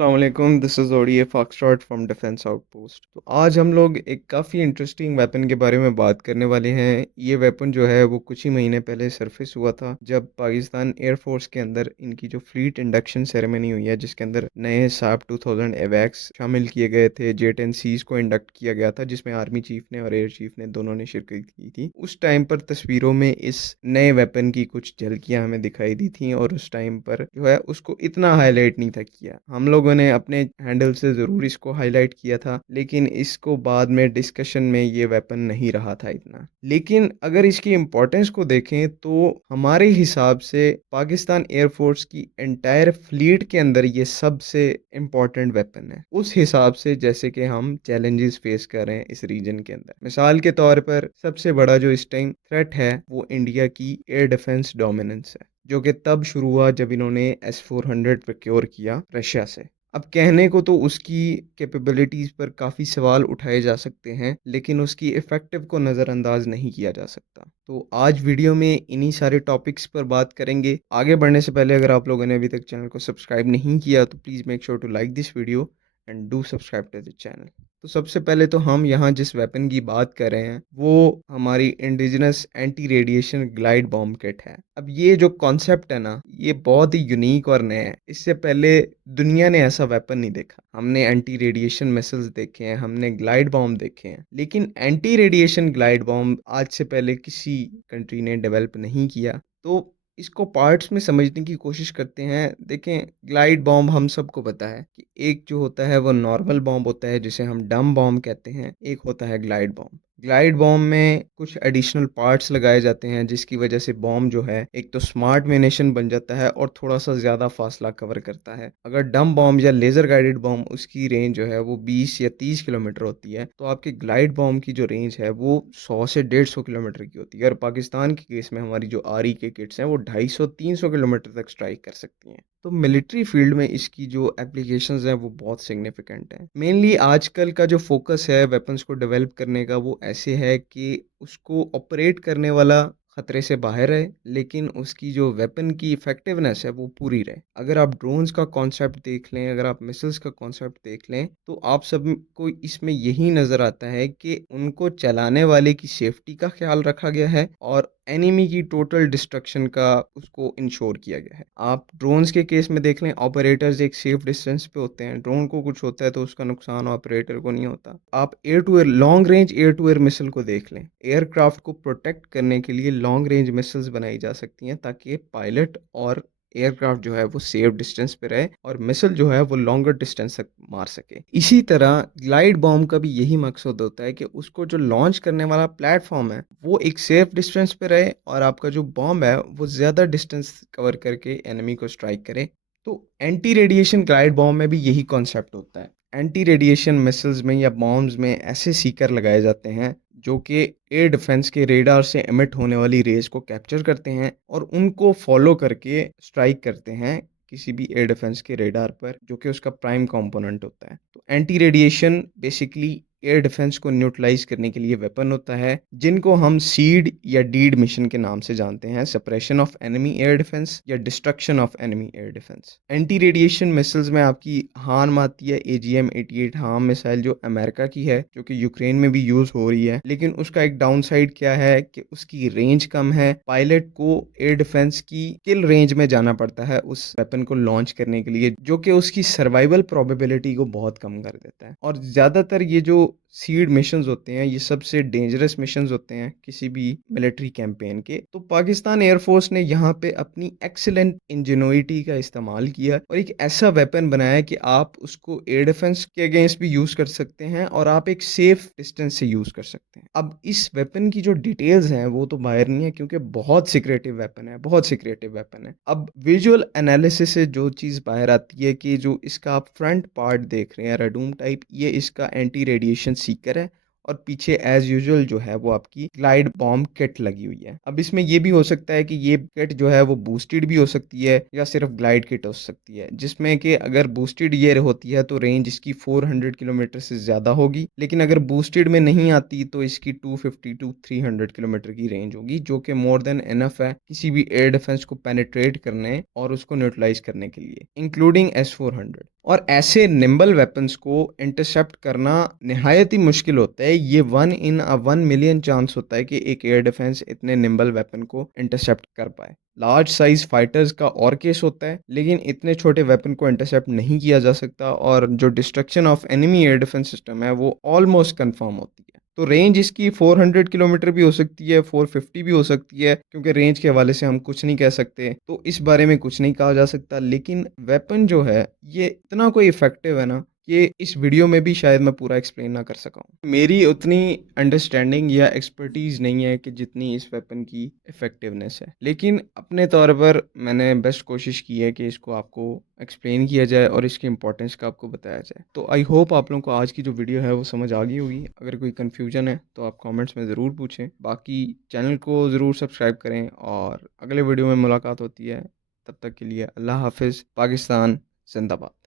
अस्सलाम वालेकुम, this is ODA foxtrot from defence outpost. तो आज हम लोग एक काफ़ी इंटरेस्टिंग वेपन के बारे में बात करने वाले हैं। ये वेपन जो है वो कुछ ही महीने पहले सरफेस हुआ था जब पाकिस्तान एयरफोर्स के अंदर इनकी जो फ्लीट इंडक्शन सेरेमनी हुई है, जिसके अंदर नए साब 2000 एवैक्स शामिल किए गए थे। J-10Cs को इंडक्ट किया गया था, जिसमें आर्मी चीफ ने और एयर चीफ ने दोनों ने शिरकत की थी। उस टाइम पर तस्वीरों में इस नए वेपन की कुछ झलकियां हमें दिखाई दी थी और उस टाइम पर जो है उसको इतना हाईलाइट नहीं था किया। हम लोगों ने अपने हैंडल से ज़रूर इसको हाईलाइट किया था, लेकिन इसको बाद में डिस्कशन में ये वेपन नहीं रहा था इतना। लेकिन अगर इसकी इम्पोर्टेंस को देखें तो हमारे हिसाब से पाकिस्तान एयरफोर्स की एंटायर फ्लीट के अंदर ये सबसे इम्पोर्टेंट वेपन है, उस हिसाब से जैसे कि हम चैलेंजेस फेस कर रहे हैं इस रीजन के अंदर। मिसाल के तौर पर सबसे बड़ा जो इस टाइम थ्रेट है वो इंडिया की एयर डिफेंस डोमिनेंस है, जो कि तब शुरू हुआ जब इन्होंने S-400 प्रोक्योर किया रशिया से। अब कहने को तो उसकी कैपेबिलिटीज़ पर काफ़ी सवाल उठाए जा सकते हैं, लेकिन उसकी इफ़ेक्टिव को नज़रअंदाज नहीं किया जा सकता। तो आज वीडियो में इन्हीं सारे टॉपिक्स पर बात करेंगे। आगे बढ़ने से पहले अगर आप लोगों ने अभी तक चैनल को सब्सक्राइब नहीं किया तो please make sure to like this video and do subscribe to the channel. तो सबसे पहले तो हम यहाँ जिस वेपन की बात कर रहे हैं वो हमारी indigenous anti radiation glide bomb kit है। अब ये जो कॉन्सेप्ट है ना, ये बहुत ही यूनिक और नया है। इससे पहले दुनिया ने ऐसा वेपन नहीं देखा। हमने एंटी रेडिएशन मिसाइल्स देखे हैं, हमने ग्लाइड बॉम्ब देखे हैं, लेकिन एंटी रेडिएशन ग्लाइड बॉम्ब आज से पहले किसी कंट्री ने डेवलप नहीं किया। तो इसको पार्ट्स में समझने की कोशिश करते हैं। देखें, ग्लाइड बॉम्ब हम सबको पता है कि एक जो होता है वो नॉर्मल बॉम्ब होता है जिसे हम डम बॉम्ब कहते हैं, एक होता है ग्लाइड बॉम्ब। ग्लाइड बॉम्ब में कुछ एडिशनल पार्ट्स लगाए जाते हैं जिसकी वजह से बॉम्ब जो है एक तो स्मार्ट मिनेशन बन जाता है और थोड़ा सा ज़्यादा फासला कवर करता है। अगर डम बॉम्ब या लेज़र गाइडेड बॉम्ब उसकी रेंज जो है वो 20 या 30 किलोमीटर होती है, तो आपकी ग्लाइड बॉम्ब की जो रेंज है वो 100 से 150 किलोमीटर की होती है। और पाकिस्तान के केस में हमारी जो आरई के किट्स हैं वो 250-300 किलोमीटर तक स्ट्राइक कर सकती हैं। तो मिलिट्री फील्ड में इसकी जो एप्लीकेशंस हैं वो बहुत सिग्निफिकेंट हैं। मेनली आजकल का जो फोकस है वेपन्स को डेवलप करने का वो ऐसे है कि उसको ऑपरेट करने वाला खतरे से बाहर रहे, लेकिन उसकी जो वेपन की इफेक्टिवनेस है वो पूरी रहे। अगर आप ड्रोन्स का कॉन्सेप्ट देख लें, अगर आप मिसाइल्स का कॉन्सेप्ट देख लें, तो आप सब को इसमें यही नज़र आता है कि उनको चलाने वाले की सेफ्टी का ख्याल रखा गया है और एनिमी की टोटल डिस्ट्रक्शन का उसको इंश्योर किया गया है। आप ड्रोन्स के केस में देख लें, ऑपरेटर्स एक सेफ डिस्टेंस पे होते हैं। ड्रोन को कुछ होता है तो उसका नुकसान ऑपरेटर को नहीं होता। आप air to air long range air to air missile को देख लें, एयरक्राफ्ट को प्रोटेक्ट करने के लिए लॉन्ग रेंज मिसाइल्स बनाई जा सकती हैं ताकि पायलट और एयरक्राफ्ट जो है वो सेफ डिस्टेंस पे रहे और मिसाइल जो है वो लॉन्गर डिस्टेंस तक मार सके। इसी तरह ग्लाइड बॉम्ब का भी यही मकसद होता है कि उसको जो लॉन्च करने वाला प्लेटफॉर्म है वो एक सेफ डिस्टेंस पे रहे और आपका जो बॉम्ब है वो ज़्यादा डिस्टेंस कवर करके एनिमी को स्ट्राइक करे। तो एंटी रेडिएशन ग्लाइड बॉम्ब में भी यही कॉन्सेप्ट होता है। एंटी रेडिएशन मिसाइल्स में या बॉम्ब्स में ऐसे सीकर लगाए जाते हैं जो कि एयर डिफेंस के रेडार से एमिट होने वाली रेज को कैप्चर करते हैं और उनको फॉलो करके स्ट्राइक करते हैं किसी भी एयर डिफेंस के रेडार पर, जो कि उसका प्राइम कंपोनेंट होता है। तो anti radiation basically air defence को न्यूट्रलाइज करने के लिए वेपन होता है, जिनको हम सीड या डीड मिशन के नाम से जानते हैं, suppression of enemy air defence या destruction of enemy air defence. Anti radiation missiles में आपकी हार्म आती है AGM-88 हार्म मिसाइल, जो अमेरिका की है, जो कि यूक्रेन में भी यूज हो रही है, लेकिन उसका एक डाउन साइड क्या है कि उसकी रेंज कम है। पायलट को एयर डिफेंस की किल रेंज में जाना पड़ता है उस वेपन को लॉन्च करने के लिए, जो कि उसकी सर्वाइवल प्रोबेबिलिटी को बहुत कम कर देता है। और ज़्यादातर ये जो सीड मिशंस होते हैं ये सबसे डेंजरस मिशंस होते हैं किसी भी मिलिट्री कैंपेन के। तो पाकिस्तान एयरफोर्स ने यहाँ पे अपनी एक्सीलेंट इंजेन्युइटी का इस्तेमाल किया और एक ऐसा वेपन बनाया कि आप उसको एयर डिफेंस के अगेंस्ट भी यूज़ कर सकते हैं और आप एक सेफ डिस्टेंस से यूज़ कर सकते हैं। अब इस वेपन की जो डिटेल्स हैं वो तो बाहर नहीं है क्योंकि बहुत सीक्रेटिव वेपन है, बहुत सीक्रेटिव वेपन है। अब विजुअल एनालिसिस से जो चीज़ बाहर आती है कि जो इसका आप फ्रंट पार्ट देख रहे हैं रडूम टाइप, ये इसका एंटी रेडिएशन सीकर है और पीछे एज़ यूजुअल जो है वो आपकी ग्लाइड बॉम्ब किट लगी हुई है। अब इसमें ये भी हो सकता है कि ये किट जो है वो बूस्टेड भी हो सकती है या सिर्फ़ ग्लाइड किट हो सकती है, जिसमें कि अगर बूस्टेड ये होती है तो रेंज इसकी 400 किलोमीटर से ज़्यादा होगी, लेकिन अगर बूस्टेड में नहीं आती तो इसकी 250 टू 300 किलोमीटर की रेंज होगी, जो कि मोर देन इनफ है किसी भी एयर डिफेंस को पेनिट्रेट करने और उसको न्यूट्रलाइज़ करने के लिए, इंक्लूडिंग एस-400। और ऐसे निम्बल वेपन्स को इंटरसेप्ट करना निहायत ही मुश्किल होता है। ये 1 इन अ 1 मिलियन चांस होता है कि एक एयर डिफेंस इतने निम्बल वेपन को इंटरसेप्ट कर पाए। लार्ज साइज़ फाइटर्स का और केस होता है, लेकिन इतने छोटे वेपन को इंटरसेप्ट नहीं किया जा सकता और जो destruction of enemy air defence system है, वो ऑलमोस्ट कन्फर्म होती है। तो रेंज इसकी 400 किलोमीटर भी हो सकती है, 450 भी हो सकती है, क्योंकि रेंज के हवाले से हम कुछ नहीं कह सकते, तो इस बारे में कुछ नहीं कहा जा सकता। लेकिन वेपन जो है, ये इतना कोई इफ़ेक्टिव है ना, कि इस वीडियो में भी शायद मैं पूरा एक्सप्लेन ना कर सका हूँ। मेरी उतनी अंडरस्टैंडिंग या एक्सपर्टीज़ नहीं है कि जितनी इस वेपन की इफ़ेक्टिवनेस है। लेकिन अपने तौर पर मैंने बेस्ट कोशिश की है कि इसको आपको एक्सप्लेन किया जाए और इसकी इम्पोर्टेंस का आपको बताया जाए। तो आई होप आप लोगों को आज की जो वीडियो है वो समझ आ गई होगी। अगर कोई कन्फ्यूजन है तो आप कमेंट्स में ज़रूर पूछें। बाकी चैनल को ज़रूर सब्सक्राइब करें और अगले वीडियो में मुलाकात होती है। तब तक के लिए अल्लाह हाफ़िज़। पाकिस्तान ज़िंदाबाद।